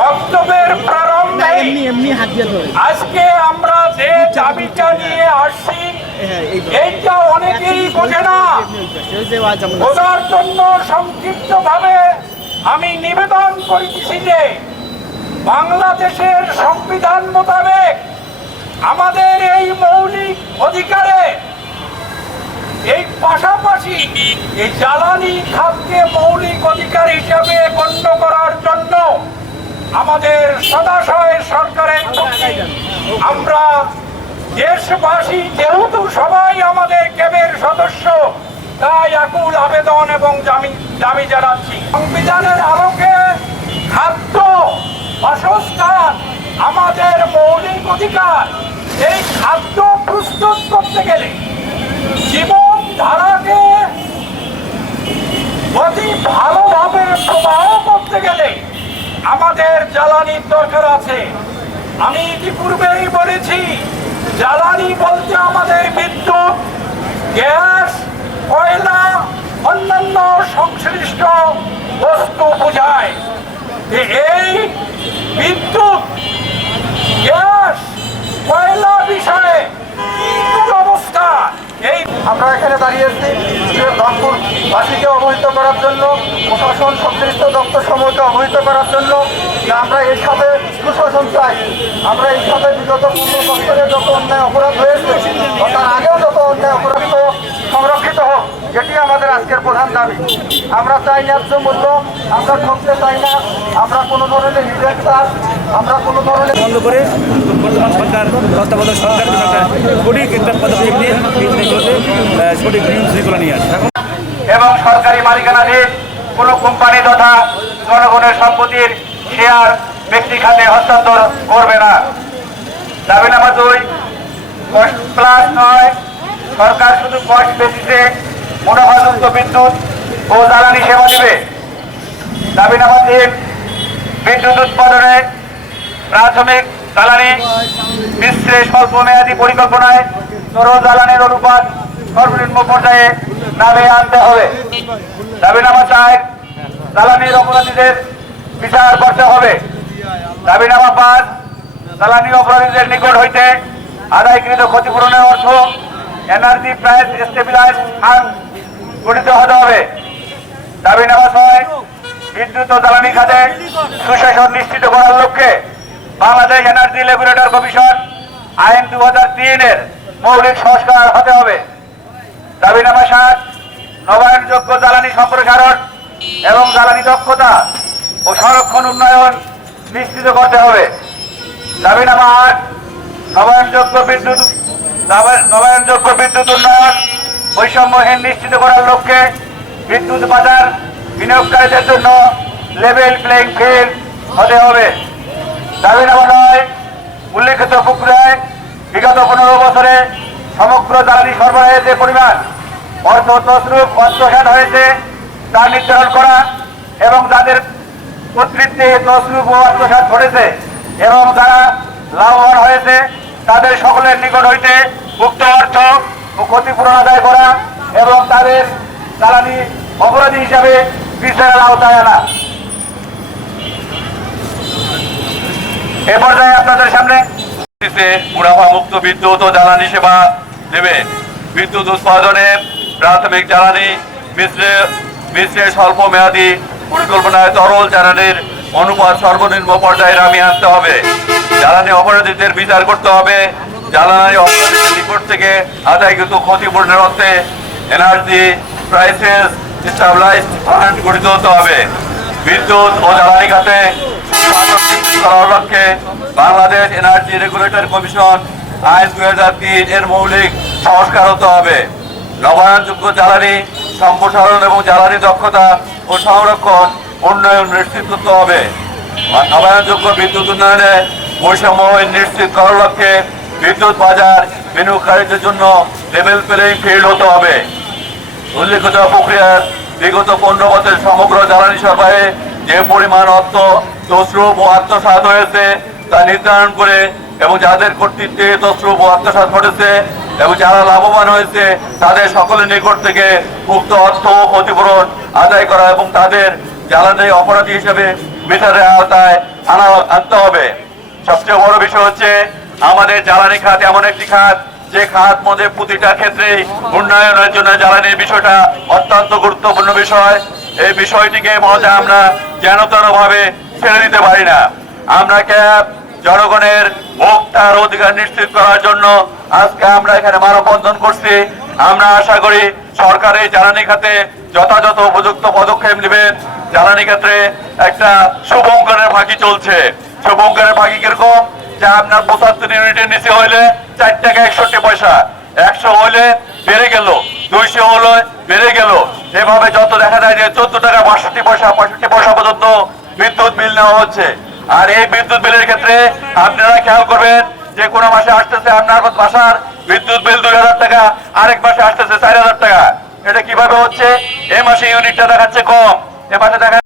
বক্তব্যের প্রারম্ভে এমনি এমনি হাত দিয়ে ধরে। আজকে আমরা যে দাবিটা নিয়ে আসছি হ্যাঁ এইটা অনেকেই বোঝে না। বোঝার জন্য সংক্ষিপ্ত ভাবে আমি নিবেদন করেছি যে বাংলাদেশের সংবিধান মোতাবেক আমাদের এই মৌলিক অধিকারে এই পাশাপাশি এই জ্বালানি খাতকে মৌলিক অধিকার হিসাবে গণ্য করার জন্য আমাদের সদাশয় সরকারের আমরা দেশবাসী যেহেতু সবাই আমাদের ক্যাবের সদস্য তাই আকুল আবেদন এবং দাবি দাবি জানাচ্ছি। সংবিধানের আলোকে খাদ্য বাসস্থান আমাদের মৌলিক অধিকার। এই খাদ্য প্রস্তুত করতে গেলে জীবন ধারাকে অতি ভালোভাবে প্রবাহ করতে গেলে আমাদের জ্বালানির দরকার আছে। আমি ইতিপূর্বেই বলেছি, জ্বালানি বলতে আমাদের বিদ্যুৎ, গ্যাস, কয়লা, অন্যান্য সংশ্লিষ্ট বস্তু বোঝায় এই বিদ্যুৎ, গ্যাস, কয়লা বিষয়ে অবস্থা? এই আমরা এখানে দাঁড়িয়েছি রংপুরবাসীকে অবহিত করার জন্য। প্রশাসন সংশ্লিষ্ট দপ্তর সমূহকে অবহিত করার জন্য যে আমরা এর সাথে সুশাসন চাই। আমরা এই সাথে বিগত পনেরো বছরে যত অন্যায় অপরাধ হয়েছে তার আগেও যত অন্যায় অপরাধ সংরক্ষিত হোক এটি আমাদের আজকের প্রধান দাবি। আমরা চাই ন্যায্য মূল্য আমরা ঠকতে চাই না আমরা কোনো ধরনের হিরেস্তার আমরা কোনো ধরনের বন্ধ করে বর্তমান সরকার তত্ত্বাবধায়ক সরকার সঠিক একটা পদক্ষেপ নিয়ে সঠিক নিয়ম শৃঙ্খলা নিয়ে আসে এবং সরকারি মালিকানাধীন কোনো কোম্পানি তথা জনগণের সম্পত্তির শেয়ার ব্যক্তি খাতে হস্তান্তর করবে না। দাবি নাম্বার দুই প্লাস নয়। সরকার শুধু কস্ট বেসিসে মুনাফাযুক্ত বিদ্যুৎ ও জ্বালানি সেবা দিবে। দাবি নাম্বার তিন, বিদ্যুৎ উৎপাদনে প্রাথমিক জ্বালানি মিশ্রে স্বল্প মেয়াদী পরিকল্পনায় তরল জ্বালানির অনুপাত সর্বনিম্ন পর্যায়ে নামে আনতে হবে। দাবি নামা চার জ্বালানির অপরাধীদের বিচার করতে হবে। দাবি নামা পাঁচ জ্বালানি অপরাধীদের নিকট হইতে আদায়কৃত ক্ষতিপূরণের অর্থ এনার্জি প্রাইস, স্টেবিলাইজ, ফান্ড গঠিত হতে হবে। দাবি নামা ছয়, বিদ্যুৎ ও জ্বালানি খাতে সুশাসন নিশ্চিত করার লক্ষ্যে বাংলাদেশ এনার্জি রেগুলেটর কমিশন আইন দু হাজার তিনের মৌলিক সংস্কার হতে হবে। দাবি নামা সাত নবায়নযোগ্য জ্বালানি সম্প্রসারণ এবং জ্বালানি দক্ষতা ও সংরক্ষণ উন্নয়ন নিশ্চিত করতে হবে। দাবি নামা আট নবায়নযোগ্য বিদ্যুৎ নবায়ন- নবায়নযোগ্য বিদ্যুৎ উন্নয়ন বৈষম্যহীন নিশ্চিত করার লক্ষ্যে বিদ্যুৎ বাজার বিনিয়োগকারীদের জন্য লেভেল প্লেইং ফিল্ড হতে হবে। দাবি নাম্বার নয়, উল্লেখিত প্রক্রিয়ায় বিগত পনেরো বছরে সমগ্র জ্বালানি সরবরাহের যে পরিমাণ অর্থ তসরূপ আত্মসাত হয়েছে কর্তৃত্বে তসরূপ ও এবং তাদের সকলের নিকট হইতে উক্ত অর্থ ক্ষতিপূরণ আদায় করা এবং তাদের জ্বালানি অপরাধী হিসাবে বিচারের আওতায় আনা। এ পর্যায়ে আপনাদের সামনে মুনাফা মুক্ত বিদ্যুৎ ও জ্বালানি সেবা দেবে বিদ্যুৎ উৎপাদনে প্রাথমিক জ্বালানি মিশ্রে স্বল্প মেয়াদী পরিকল্পনায় তরল জ্বালানির অনুপাত সর্বনিম্ন পর্যায়ে নামিয়ে আনতে হবে। জ্বালানি অপরাধীদের বিচার করতে হবে। জ্বালানি অপরাধীদের নিকট থেকে আদায়কৃত ক্ষতিপূরণের অর্থে এনার্জি, প্রাইসেস, স্টাবলাইজড ফান্ড গঠিত হতে হবে। বিদ্যুৎ ও জ্বালানি খাতে করার লক্ষ্যে বাংলাদেশ এনার্জি রেগুলেটর কমিশন আইন দুই হাজার তিন এর মৌলিক সংস্কার হতে হবে। নবায়নযোগ্য জ্বালানি সম্প্রসারণ এবং জ্বালানি দক্ষতা ও সংরক্ষণ উন্নয়ন নিশ্চিত করতে হবে। নবায়নযোগ্য বিদ্যুৎ উন্নয়নে বৈষম্য নিশ্চিত করার লক্ষ্যে বিদ্যুৎ বাজার বিনিয়োগকারীদের জন্য লেভেল প্লেইং ফিল্ড হতে হবে। উল্লেখিত প্রক্রিয়ার বিগত পনেরো বছর সমগ্র জ্বালানি সরবরাহে যে পরিমাণ অর্থ তসরূপ ও আত্মসাত হয়েছে তা নির্ধারণ করে এবং যাদের কর্তৃত্বে তসরূপ ও আত্মসাত ঘটেছে এবং যারা লাভবান হয়েছে, তাদের সকলের নিকট থেকে উক্ত অর্থ ক্ষতিপূরণ আদায় করা এবং তাদের জ্বালানি অপরাধী হিসেবে বিচারের আওতায় আনা আনতে হবে। সবচেয়ে বড় বিষয় হচ্ছে, আমাদের জ্বালানি খাত এমন একটি খাত, যে খাত মধ্যে প্রতিটা ক্ষেত্রে উন্নয়নের জন্য জ্বালানির বিষয়টা অত্যন্ত গুরুত্বপূর্ণ বিষয়। এই বিষয়টিকে মজা আমরা যেন তেন ভাবে ছেড়ে দিতে পারি না। আমরা ক্যাব জনগণের ভোক্তার অধিকার নিশ্চিত করার জন্য আজকে আমরা এখানে মানববন্ধন করছি। আমরা আশা করি সরকার এই জ্বালানি খাতে যথাযথ উপযুক্ত পদক্ষেপ নেবেন। জ্বালানি ক্ষেত্রে একটা শুভঙ্করের ফাঁকি চলছে। শুভঙ্করের ফাঁকি কীরকম? যে আপনার পঁচাত্তর ইউনিটের নিচে হইলে চার টাকা একষট্টি পয়সা। একশো হইলে বেড়ে গেল, দুইশো হলে বেড়ে গেল। এভাবে যত দেখা যায় যে চোদ্দ টাকা বাষট্টি পয়সা, পঁয়ষট্টি পয়সা পর্যন্ত বিদ্যুৎ বিল নেওয়া হচ্ছে। আর এই বিদ্যুৎ বিলের ক্ষেত্রে আপনারা খেয়াল করবেন যে কোনো মাসে আসতেছে আপনার বাসার বিদ্যুৎ বিল দুই হাজার টাকা, আরেক মাসে আসতেছে চার হাজার টাকা। এটা কীভাবে হচ্ছে? এ মাসে ইউনিটটা দেখাচ্ছে কম, এ মাসে দেখা